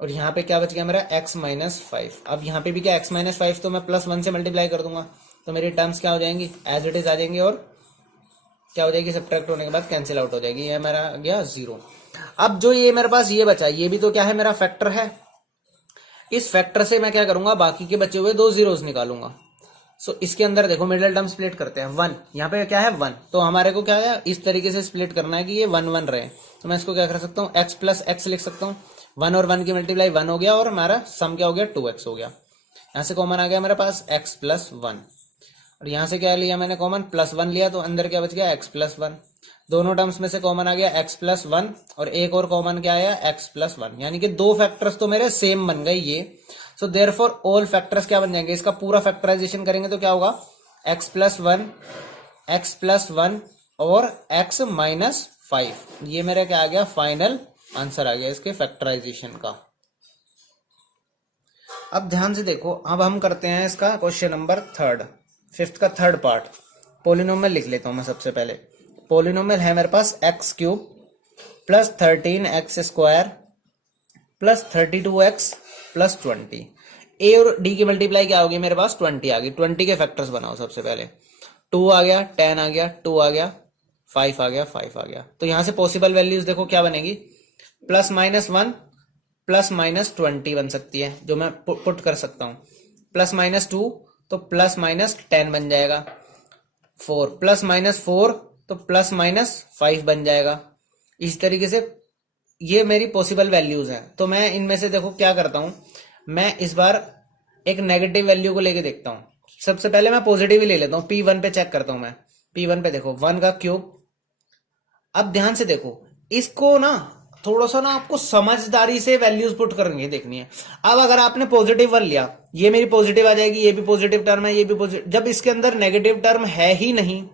और यहाँ पे क्या बच गया मेरा x माइनस 5। अब यहाँ पे भी क्या x माइनस 5, तो मैं +1 से मल्टीप्लाई कर दूंगा, तो मेरी टर्म्स क्या हो जाएंगी, एज इट इज आ जाएंगी और क्या हो जाएगी, सब्ट्रैक्ट होने के बाद कैंसिल आउट हो जाएगी। ये मेरा आ गया 0। अब जो ये मेरे पास ये बचा, ये भी तो क्या है, मेरा फैक्टर है। इस फैक्टर से मैं क्या करूंगा, बाकी के बचे हुए 2 जीरोस निकालूंगा। सो इसके अंदर देखो मिडिल टर्म स्प्लिट करते हैं 1, यहाँ पे क्या है 1, तो हमारे को क्या है, इस तरीके से स्प्लिट करना है कि ये 1 1 रहे। तो मैं इसको क्या कर सकता हूँ, x प्लस x लिख सकता हूँ। 1 और 1 की मल्टीप्लाई 1 हो गया और हमारा सम क्या हो गया, 2x हो गया। यहाँ से कॉमन आ गया मेरे पास x प्लस 1 और यहाँ से क्या लिया मैंने कॉमन, +1 लिया, तो अंदर क्या बच गया, x प्लस 1। दोनों टर्म्स में से कॉमन आ गया x प्लस 1 और एक और कॉमन क्या आया, x प्लस 1। यानी कि 2 फैक्टर्स तो मेरे सेम बन गए ये। सो देयरफॉर ऑल फैक्टर्स क्या बन जाएंगे, इसका पूरा फैक्टराइजेशन करेंगे तो क्या होगा, x प्लस 1 और x माइनस 5। ये मेरा क्या आ गया, फाइनल आंसर आ गया इसके फैक्टराइजेशन का। अब ध्यान से देखो, अब हम करते हैं इसका क्वेश्चन नंबर 5th का थर्ड पार्ट। पोलिनोमियल लिख लेता हूं मैं सबसे पहले। पोलिनोमियल है मेरे पास x cube plus 13x square plus 32x plus 20। A और डी की मल्टीप्लाई क्या होगी मेरे पास, 20 आ गई। 20 के फैक्टर्स बनाओ सबसे पहले। 2 आ गया, 10 आ गया, 2 आ गया, 5 आ गया, 5 आ गया। तो यहां से पॉसिबल वैल्यूज देखो क्या बनेगी, +-1 +-20 बन सकती है, जो मैं पुट कर सकता हूं। +-2 तो +-10 बन जाएगा। 4 +-4 तो +-5 बन जाएगा। इस तरीके से ये मेरी पॉसिबल वैल्यूज हैं, तो मैं इनमें से देखो क्या करता हूं, मैं इस बार एक नेगेटिव वैल्यू को लेके देखता हूं। सबसे पहले मैं पॉजिटिव ही ले लेता हूं, P1 पे चेक करता हूं मैं। P1 पे देखो 1 का क्यूब। अब ध्यान से देखो, इसको ना थोड़ा सा ना आपको समझदारी से वैल्यूज पुट करनी देखनी है। अब अगर आपने पॉजिटिव 1 लिया, ये मेरी पॉजिटिव आ जाएगी, ये भी पॉजिटिव टर्म है, ये भी पॉजिटिव। जब इसके अंदर नेगेटिव टर्म है ही नहीं,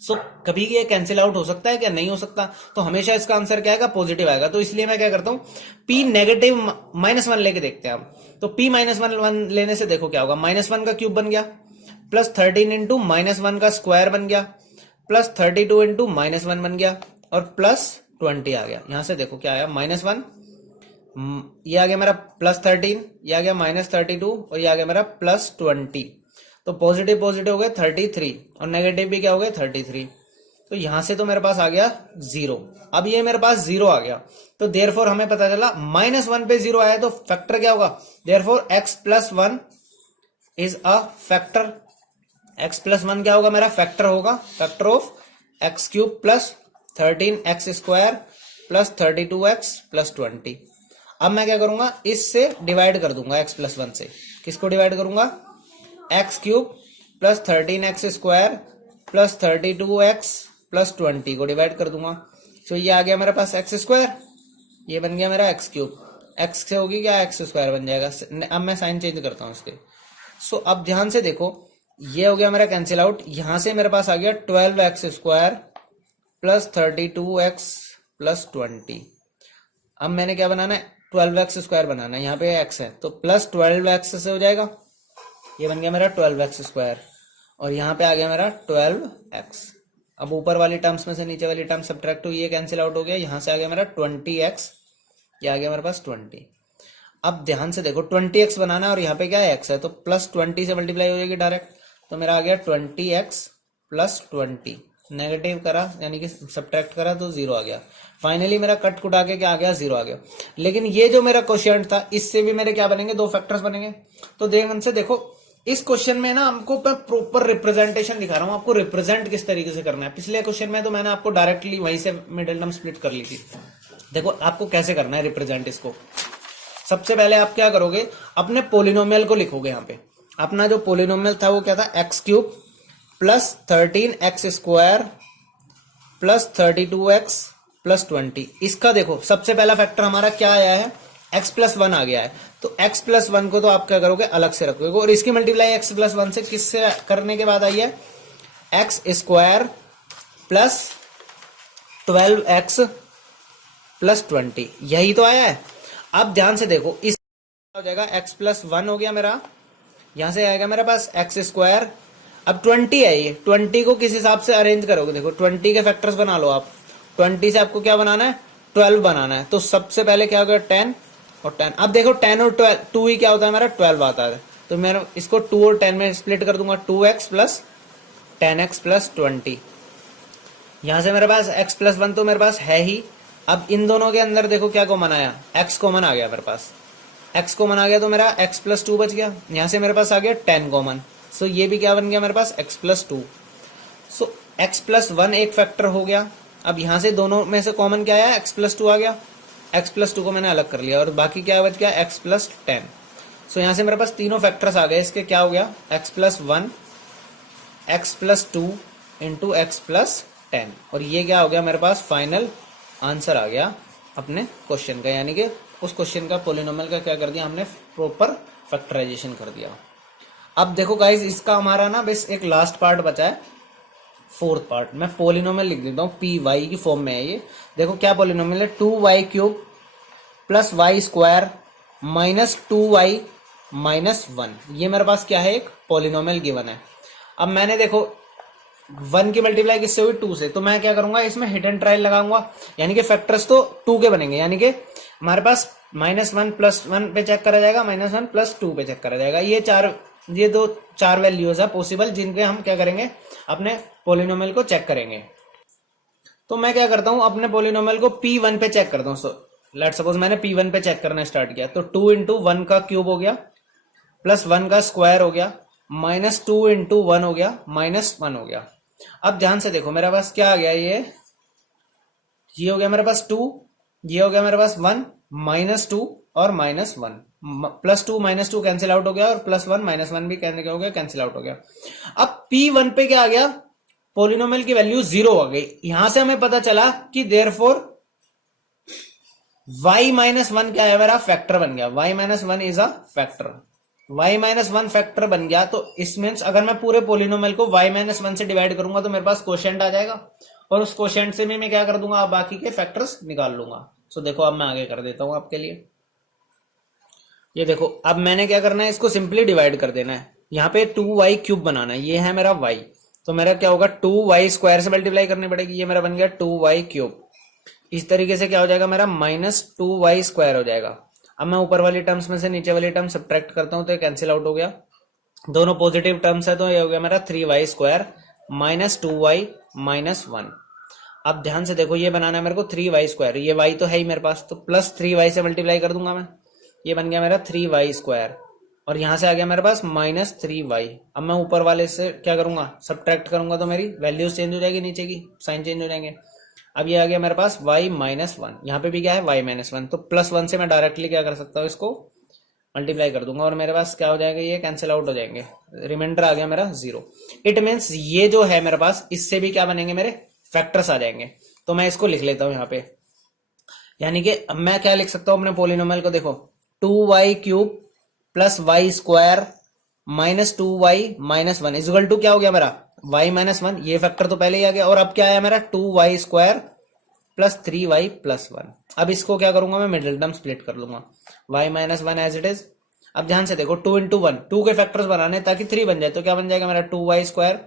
सो कभी ये कैंसिल आउट हो सकता है क्या? नहीं हो सकता। तो हमेशा इसका आंसर क्या आएगा? पॉजिटिव आएगा। तो इसलिए मैं क्या करता हूं, P नेगेटिव -1 लेके देखते हैं हम। तो P -1 लेने से देखो क्या होगा, -1 का क्यूब बन गया, प्लस 13 इंटू -1 का स्क्वायर बन गया, प्लस 32 इंटू -1 बन गया, और प्लस 20 आ गया। यहां से देखो क्या आया, -1, ये आ गया मेरा +13, ये आ गया -32, और ये आ गया मेरा +20। तो पॉजिटिव पॉजिटिव हो गए 33, और नेगेटिव भी क्या हो गए 33। तो यहां से तो मेरे पास आ गया 0। अब ये मेरे पास 0 आ गया, तो देयरफॉर हमें पता चला -1 पे 0 आया, तो फैक्टर क्या होगा? Therefore x+1 is a factor. x+1 क्या होगा? मेरा फैक्टर होगा, factor of x³ plus 13x² plus 32x plus 20। अब मैं क्या करूंगा, इससे डिवाइड कर दूंगा x+1 से। किसको डिवाइड करूंगा? x³ plus 13x² plus 32x plus 20 को डिवाइड कर दूंगा। तो ये आ गया मेरे पास x², ये बन गया मेरा x³, x से होगी क्या x² बन जाएगा। अब मैं साइन चेंज करता हूं इसके। सो अब ध्यान से देखो, ये हो गया मेरा कैंसिल आउट। यहां से मेरे पास आ गया 12x² प्लस 32x प्लस 20। अब मैंने क्या बनाना है, 12x² बनाना है। यहाँ पे x है तो प्लस 12x से हो जाएगा, ये बन गया मेरा 12x², और यहाँ पे आ गया मेरा 12x। अब ऊपर वाली टर्म्स में से नीचे वाली टर्म सब्ट्रैक्ट हुई, ये कैंसिल आउट हो गया। यहाँ से आ गया मेरा 20x, ये आ गया मेरे पास 20। अब ध्यान से देखो 20x बनाना है, और यहाँ पे क्या है x है, तो प्लस 20 से मल्टीप्लाई हो जाएगी डायरेक्ट। तो मेरा आ गया 20x प्लस 20। नेगेटिव करा यानी कि सब्ट्रैक्ट करा तो 0 आ गया। फाइनली मेरा कट कुटा के क्या आ गया, 0 आ गया। लेकिन ये जो मेरा क्वेश्चन था, इससे भी मेरे क्या बनेंगे, 2 फैक्टर्स बनेंगे। तो ध्यान से देखो, इस क्वेश्चन में ना हमको प्रॉपर रिप्रेजेंटेशन दिखा रहा हूं, आपको रिप्रेजेंट किस तरीके से करना है। पिछले क्वेश्चन में तो मैंने आपको डायरेक्टली वहीं से मिडिल टर्म स्प्लिट कर ली थी। देखो आपको कैसे करना है रिप्रेजेंट इसको। सबसे पहले आप क्या करोगे, अपने पोलिनोमियल को लिखोगे। यहाँ पे अपना जो पोलिनोमियल था वो क्या था, x³ plus 13x² plus 32x plus 20। इसका देखो सबसे पहला फैक्टर हमारा क्या आया है, x+1 आ गया है। तो x+1 को तो आप क्या करोगे, अलग से रखोगे, और इसकी मल्टीप्लाई x+1 से किससे करने के बाद आई है, x² प्लस 12x प्लस 20। यही तो आया है। अब ध्यान से देखो, इस हो जाएगा x+1 हो गया मेरा, यहां से आएगा मेरे पास x²। अब 20 है, ये 20 को किस हिसाब से अरेंज करोगे, देखो 20 के फैक्टर्स बना लो आप। 20 से आपको क्या बनाना है, 12 बनाना है। तो सबसे पहले क्या होगा, 10 और 10। अब देखो 10 और 12, 2 ही क्या होता है मेरा, 12 आता है। तो मैं इसको 2 और 10 में स्प्लिट कर दूंगा, 2x प्लस 10x प्लस 20। यहां से मेरे पास x+1 तो मेरे पास है ही। अब इन दोनों के अंदर देखो क्या कॉमन आया, x कॉमन आ गया मेरे पास। x कॉमन आ गया तो मेरा x+2 बच गया। यहां से मेरे पास आ गया 10 कॉमन। सो ये भी क्या बन गया मेरे पास, x+2। सो x+1 एक फैक्टर हो गया। अब यहां से दोनों में से कॉमन क्या आया, x+2 आ गया। x+2 को मैंने अलग कर लिया, और बाकी क्या बच गया, x+10। सो यहां से मेरे पास तीनों फैक्टर्स आ गए। इसके क्या हो गया, x+1 x+2 इंटू x+10, और ये क्या हो गया मेरे पास, फाइनल आंसर आ गया अपने क्वेश्चन का। यानी कि उस क्वेश्चन का पोलिनोमियल का क्या कर दिया हमने, प्रॉपर फैक्टराइजेशन कर दिया। अब देखो गाइस, इसका हमारा ना बस एक लास्ट पार्ट बचा है, 4th पार्ट। मैं पोलिनोमियल लिख देता हूँ, py की फॉर्म में है ये। देखो क्या पोलिनोमियल है, 2y³ plus y² minus 2y minus 1। ये मेरे पास क्या है, एक पोलिनोमियल गिवन है। अब मैंने देखो 1 की मल्टीप्लाई किससे हुई, 2 से। तो मैं क्या करूंगा, इसमें हिट एंड ट्रायल लगाऊंगा, यानी कि फैक्टर्स तो 2 के बनेंगे। यानी कि हमारे पास -1 प्लस 1 पे चेक करा जाएगा, -1 प्लस 2 पे चेक करा जाएगा। ये दो चार वैल्यूज है पॉसिबल, जिनके हम क्या करेंगे, अपने पोलिनोमियल को चेक करेंगे। तो मैं क्या करता हूं, अपने पोलिनोमियल को P1 पे चेक करता हूं। सो लेट सपोज मैंने P1 पे चेक करना स्टार्ट किया, तो 2 इंटू 1 का क्यूब हो गया, प्लस 1 का स्क्वायर हो गया, -2 इंटू 1 हो गया, -1 हो गया। अब ध्यान से देखो मेरे पास क्या आ गया, ये हो गया मेरे पास 2, ये हो गया मेरे पास 1 -2 और -1, +2 -2 कैंसिल आउट हो गया और +1 -1 भी हो गया, कैंसिल आउट हो गया। अब P1 पे क्या आ गया, पोलिनोमियल की वैल्यू 0 आ गई। यहां से हमें पता चला कि देयरफॉर y-1 क्या है, मेरा फैक्टर बन गया। y-1 is a factor, y-1 factor बन गया। तो इस मीन्स अगर मैं पूरे पोलिनोमियल को y-1 से डिवाइड करूंगा तो मेरे पास क्वोशिएंट आ जाएगा, और उस क्वोशिएंट से भी मैं क्या कर दूंगा, बाकी के फैक्टर्स निकाल लूंगा। सो देखो अब मैं आगे कर देता हूं आपके लिए। ये देखो अब मैंने क्या करना है, इसको सिंपली डिवाइड कर देना है। यहाँ पे 2y³ बनाना है, ये है मेरा y, तो मेरा क्या होगा 2y² से मल्टीप्लाई करनी पड़ेगी, ये मेरा बन गया 2y³। इस तरीके से क्या हो जाएगा मेरा -2y² हो जाएगा। अब मैं ऊपर वाली टर्म्स में से नीचे वाली टर्म सब्ट्रैक्ट करता हूं तो ये कैंसिल आउट हो गया, दोनों पॉजिटिव टर्म्स है, तो ये हो गया मेरा 3y² -2y -1। अब ध्यान से देखो, ये बनाना है मेरे को 3y², ये y तो है ही मेरे पास, तो +3y से मल्टीप्लाई कर दूंगा मैं, ये बन गया मेरा 3y², और यहां से आ गया मेरे पास -3y। अब मैं ऊपर वाले से क्या करूंगा, सब्ट्रैक्ट करूंगा तो मेरी वैल्यूज चेंज हो जाएगी, नीचे की साइन चेंज हो जाएंगे। अब ये आ गया मेरे पास y-1, यहाँ पे भी क्या है y-1, तो +1 से मैं डायरेक्टली क्या कर सकता हूँ, इसको मल्टीप्लाई कर दूंगा और मेरे पास क्या हो जाएगा, ये कैंसिल आउट हो जाएंगे, रिमाइंडर आ गया मेरा 0। इट मीन्स ये जो है मेरे पास, इससे भी क्या बनेंगे, मेरे फैक्टर्स आ जाएंगे। तो मैं इसको लिख लेता हूं यहाँ पे, यानी कि अब मैं क्या लिख सकता हूं अपने पोलिनोमियल को, देखो 2y³ + y² -2y -1 equal to क्या हो गया मेरा y-1, ये फैक्टर तो पहले ही आ गया, और अब क्या आया मेरा 2y² + 3y + 1। अब इसको क्या करूंगा मैं, मिडिल टर्म स्प्लिट कर लूंगा, y-1 एज इट इज। अब ध्यान से देखो 2 × 1, 2 के फैक्टर्स बनाने ताकि 3 बन जाए, तो क्या बन जाएगा मेरा 2y²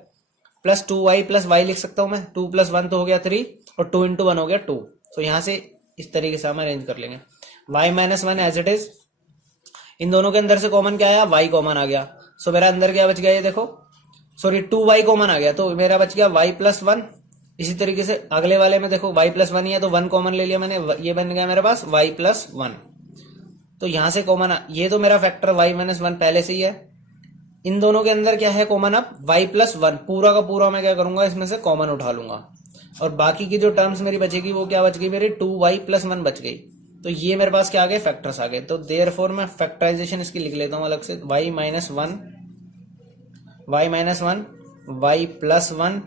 + 2y + y लिख सकता हूं मैं, 2 + 1 तो हो गया 3 और 2 × 1 हो गया 2। तो यहां से इस तरीके से हम अरेंज कर लेंगे, y-1 एज इट इज। इन दोनों के अंदर से कॉमन क्या आया, y कॉमन आ गया। सो मेरा अंदर क्या बच गया, ये देखो, सॉरी 2y कॉमन आ गया, तो मेरा बच गया y + 1। इसी तरीके से अगले वाले में देखो y + 1 ही है, तो 1 कॉमन ले लिया मैंने, ये बन गया मेरे पास y + 1। तो यहां से कॉमन, ये तो मेरा फैक्टर y-1 पहले से ही है। इन दोनों के अंदर क्या है कॉमन, अब y + 1 पूरा का पूरा मैं क्या करूंगा, इसमें से कॉमन उठा लूंगा, और बाकी की जो टर्म्स मेरी बचेगी वो क्या बच गई, मेरी 2y + 1 बच गई। तो ये मेरे पास क्या आ गए, फैक्टर्स आ गए। तो देयरफॉर मैं फैक्टराइजेशन इसकी लिख लेता हूं अलग से, y-1 y + 1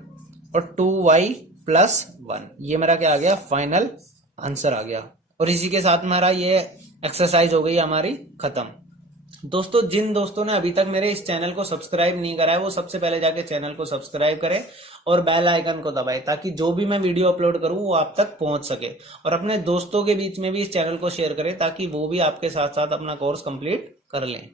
और 2y + 1, ये मेरा क्या आ गया, फाइनल आंसर आ गया। और इसी के साथ मेरा ये एक्सरसाइज हो गई हमारी खत्म। दोस्तों, जिन दोस्तों ने अभी तक मेरे इस चैनल को सब्सक्राइब नहीं करा है, वो सबसे पहले जाके चैनल को सब्सक्राइब करें और बेल आइकन को दबाएं, ताकि जो भी मैं वीडियो अपलोड करूं वो आप तक पहुंच सके। और अपने दोस्तों के बीच में भी इस चैनल को शेयर करें, ताकि वो भी आपके साथ साथ अपना कोर्स कंप्लीट कर लें।